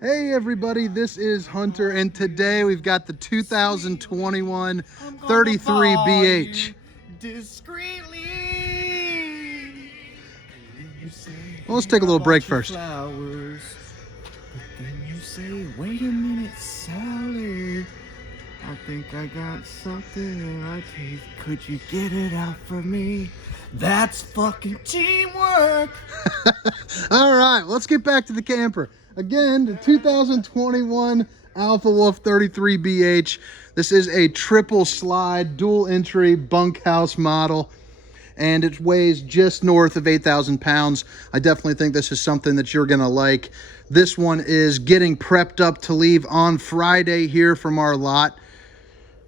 Hey everybody, this is Hunter, and today we've got the 2021 33BH. Well, let's take a little break first. Flowers, but then you say, wait a minute, Sally, I think I got something in my teeth. Could you get it out for me? That's fucking teamwork. All right, let's get back to the camper. Again, the 2021 Alpha Wolf 33BH. This is a triple slide, dual entry bunkhouse model, and it weighs just north of 8,000 pounds. I definitely think this is something that you're gonna like. This one is getting prepped up to leave on Friday here from our lot.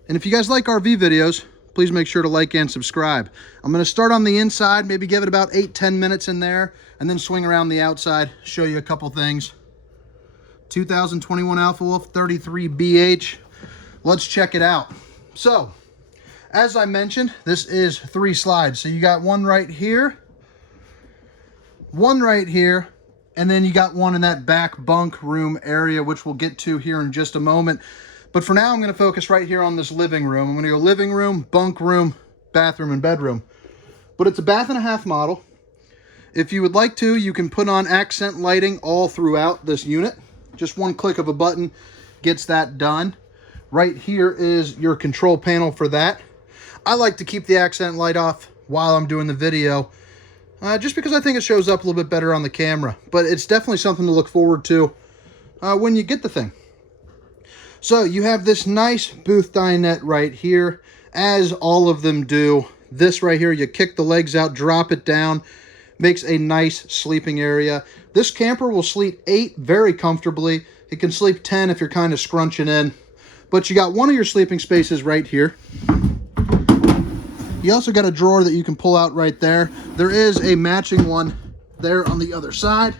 And if you guys like RV videos, please make sure to like and subscribe. I'm gonna start on the inside, maybe give it about 8-10 minutes in there, and then swing around the outside, show you a couple things. 2021 Alpha Wolf 33BH. Let's check it out. So, as I mentioned, this is 3 slides. So you got one right here, and then you got one in that back bunk room area, which we'll get to here in just a moment. But for now, I'm gonna focus right here on this living room. I'm gonna go living room, bunk room, bathroom, and bedroom. But it's a bath and a half model. If you would like to, you can put on accent lighting all throughout this unit. Just one click of a button gets that done. Right here is your control panel for that. I like to keep the accent light off while I'm doing the video, just because I think it shows up a little bit better on the camera. But it's definitely something to look forward to when you get the thing. So you have this nice booth dinette right here, as all of them do. This right here, you kick the legs out, drop it down, makes a nice sleeping area. This camper will sleep 8 very comfortably. It can sleep 10 if you're kind of scrunching in. But you got one of your sleeping spaces right here. You also got a drawer that you can pull out right there. There is a matching one there on the other side.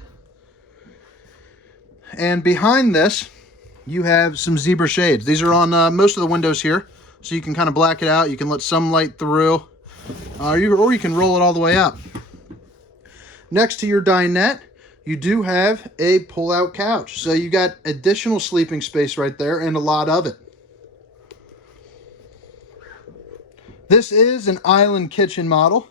And behind this, you have some zebra shades. These are on most of the windows here, so you can kind of black it out. You can let some light through, or you can roll it all the way up. Next to your dinette, you do have a pull-out couch. So you got additional sleeping space right there, and a lot of it. This is an island kitchen model.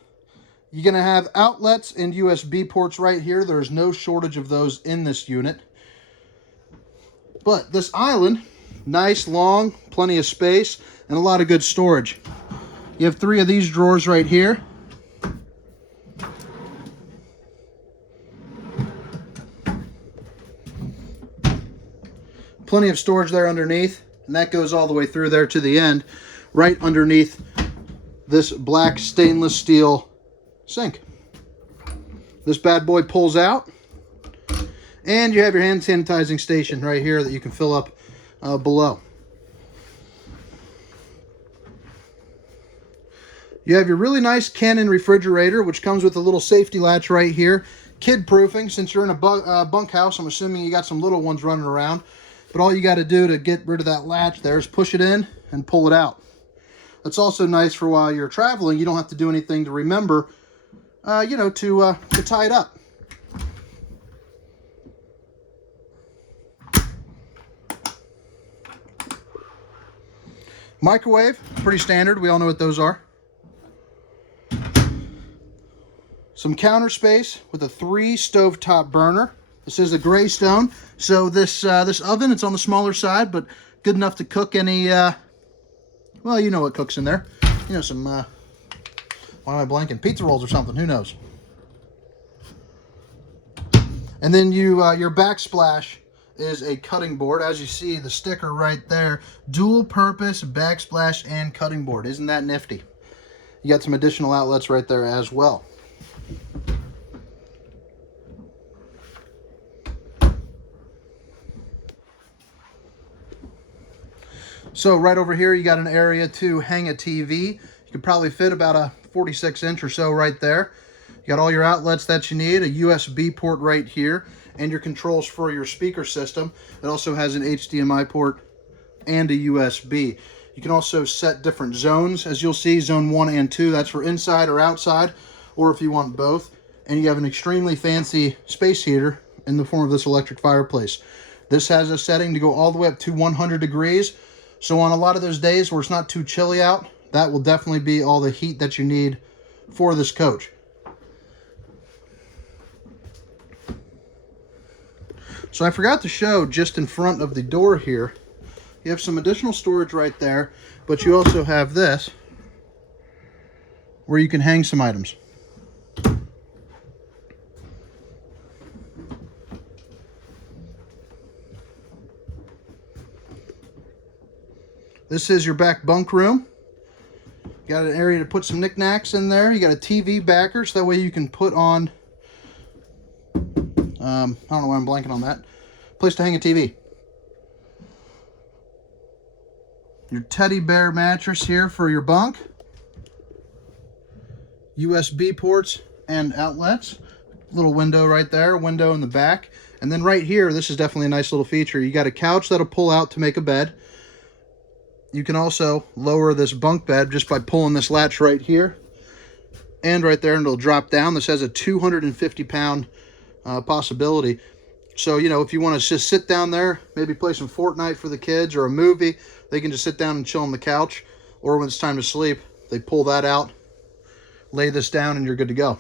You're going to have outlets and USB ports right here. There's no shortage of those in this unit. But this island, nice, long, plenty of space, and a lot of good storage. You have 3 of these drawers right here. Plenty of storage there underneath, and that goes all the way through there to the end, right underneath this black stainless steel sink. This bad boy pulls out, and you have your hand sanitizing station right here that you can fill up below. You have your really nice Canon refrigerator, which comes with a little safety latch right here. Kid proofing, since you're in a bunkhouse, I'm assuming you got some little ones running around. But all you got to do to get rid of that latch there is push it in and pull it out. That's also nice for while you're traveling. You don't have to do anything to remember, to tie it up. Microwave, pretty standard. We all know what those are. Some counter space with a 3 stovetop burner. This is a gray stone, so this oven, it's on the smaller side, but good enough to cook any, well, you know what cooks in there. You know, some, why am I blanking? Pizza rolls or something, who knows? And then your backsplash is a cutting board. As you see, the sticker right there, dual purpose backsplash and cutting board. Isn't that nifty? You got some additional outlets right there as well. So right over here, you got an area to hang a TV. You could probably fit about a 46-inch or so right there. You got all your outlets that you need, a USB port right here, and your controls for your speaker system. It also has an HDMI port and a USB. You can also set different zones, as you'll see, zone 1 and 2. That's for inside or outside, or if you want both. And you have an extremely fancy space heater in the form of this electric fireplace. This has a setting to go all the way up to 100 degrees. So on a lot of those days where it's not too chilly out, that will definitely be all the heat that you need for this coach. So I forgot to show just in front of the door here, you have some additional storage right there, but you also have this where you can hang some items. This is your back bunk room. Got an area to put some knickknacks in there. You got a TV backer, so that way you can put on, I don't know why I'm blanking on that, place to hang a TV. Your teddy bear mattress here for your bunk. USB ports and outlets. Little window right there, window in the back. And then right here, this is definitely a nice little feature. You got a couch that'll pull out to make a bed. You can also lower this bunk bed just by pulling this latch right here and right there, and it'll drop down. This has a 250-pound possibility. So, you know, if you want to just sit down there, maybe play some Fortnite for the kids or a movie, they can just sit down and chill on the couch. Or when it's time to sleep, they pull that out, lay this down, and you're good to go.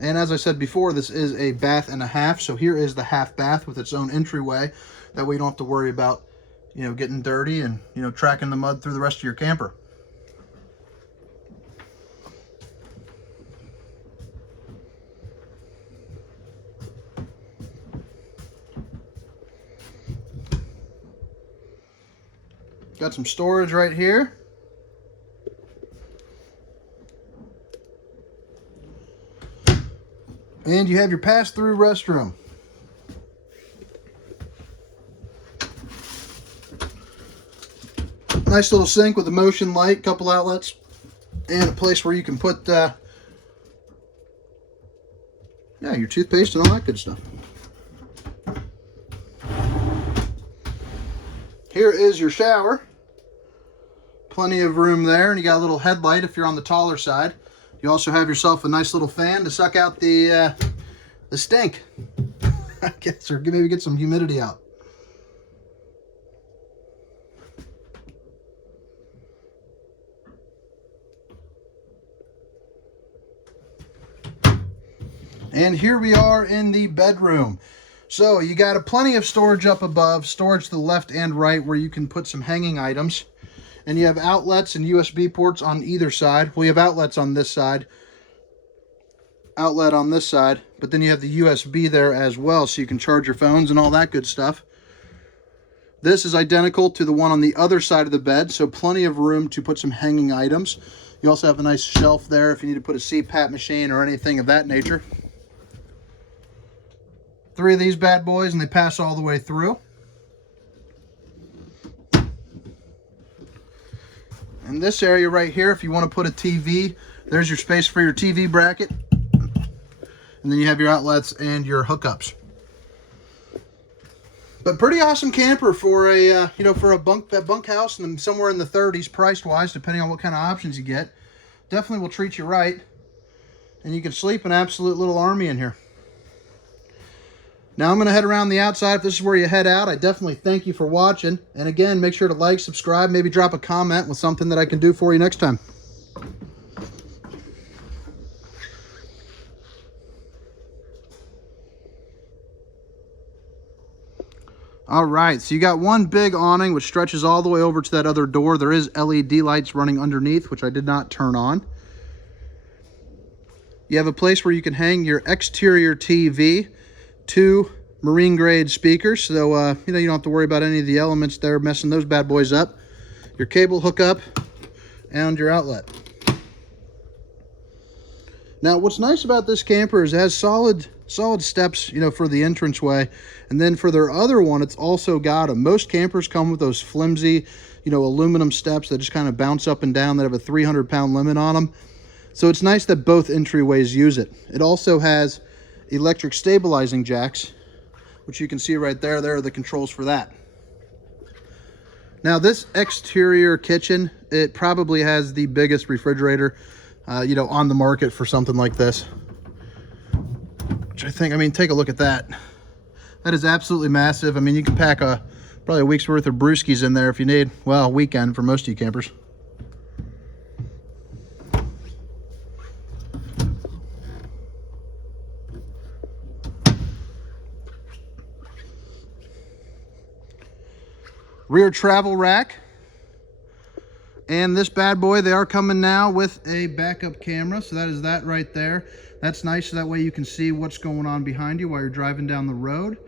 And as I said before, this is a bath and a half. So here is the half bath with its own entryway. That way you don't have to worry about, you know, getting dirty and, you know, tracking the mud through the rest of your camper. Got some storage right here. And you have your pass-through restroom. Nice little sink with a motion light, couple outlets, and a place where you can put yeah, your toothpaste and all that good stuff. Here is your shower. Plenty of room there, and you got a little headlight if you're on the taller side. You also have yourself a nice little fan to suck out the stink, I guess, or maybe get some humidity out. And here we are in the bedroom. So you got plenty of storage up above, storage to the left and right where you can put some hanging items. And you have outlets and USB ports on either side. Well, you have outlets on this side, outlet on this side, but then you have the USB there as well, so you can charge your phones and all that good stuff. This is identical to the one on the other side of the bed, so plenty of room to put some hanging items. You also have a nice shelf there if you need to put a CPAP machine or anything of that nature. 3 of these bad boys, and they pass all the way through. In this area right here, if you want to put a TV, there's your space for your TV bracket. And then you have your outlets and your hookups. But pretty awesome camper for a you know, for a bunkhouse, and somewhere in the 30s price-wise, depending on what kind of options you get. Definitely will treat you right, and you can sleep an absolute little army in here. Now I'm going to head around the outside. If this is where you head out, I definitely thank you for watching. And again, make sure to like, subscribe, maybe drop a comment with something that I can do for you next time. All right, so you got one big awning which stretches all the way over to that other door. There is LED lights running underneath, which I did not turn on. You have a place where you can hang your exterior TV, 2 marine grade speakers, so you know, you don't have to worry about any of the elements there messing those bad boys up. Your cable hookup and your outlet. Now, what's nice about this camper is it has solid steps, you know, for the entranceway, and then for their other one, it's also got them. Most campers come with those flimsy, you know, aluminum steps that just kind of bounce up and down that have a 300-pound limit on them. So it's nice that both entryways use it. It also has electric stabilizing jacks, which you can see right there. There are the controls for that. Now, this exterior kitchen, it probably has the biggest refrigerator, you know, on the market for something like this. Which I think, I mean, take a look at that. That is absolutely massive. I mean, you can pack probably a week's worth of brewskis in there if you need. Well, a weekend for most of you campers. Rear travel rack. And this bad boy, they are coming now with a backup camera. So that is that right there. That's nice, so that way you can see what's going on behind you while you're driving down the road.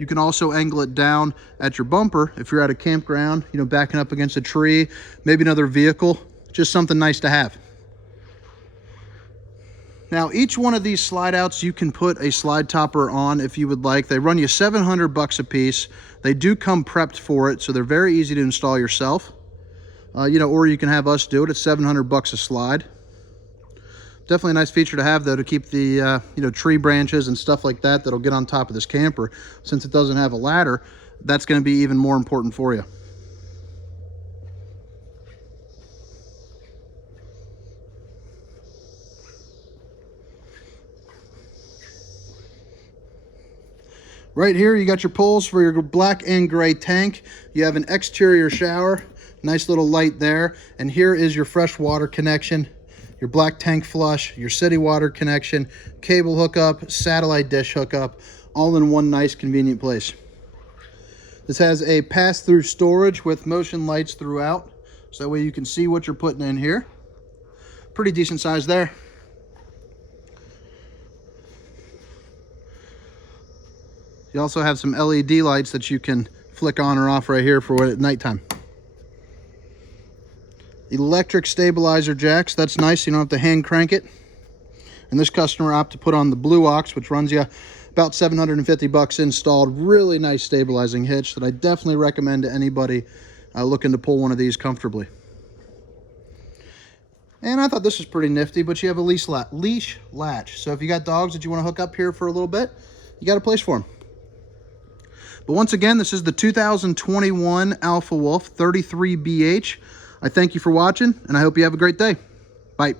You can also angle it down at your bumper if you're at a campground, you know, backing up against a tree, maybe another vehicle. Just something nice to have. Now, each one of these slide outs, you can put a slide topper on if you would like. They run you $700 a piece. They do come prepped for it, so they're very easy to install yourself. You know, or you can have us do it. It's $700 a slide. Definitely a nice feature to have, though, to keep the you know, tree branches and stuff like that that'll get on top of this camper. Since it doesn't have a ladder, that's going to be even more important for you. Right here, you got your poles for your black and gray tank. You have an exterior shower, nice little light there. And here is your fresh water connection, your black tank flush, your city water connection, cable hookup, satellite dish hookup, all in one nice convenient place. This has a pass-through storage with motion lights throughout, so that way you can see what you're putting in here. Pretty decent size there. You also have some LED lights that you can flick on or off right here for at nighttime. Electric stabilizer jacks, that's nice, you don't have to hand crank it. And this customer opted to put on the Blue Ox, which runs you about $750 installed. Really nice stabilizing hitch that I definitely recommend to anybody looking to pull one of these comfortably. And I thought this was pretty nifty, but you have a leash latch. So if you got dogs that you want to hook up here for a little bit, you got a place for them. But once again, this is the 2021 Alpha Wolf 33BH. I thank you for watching, and I hope you have a great day. Bye.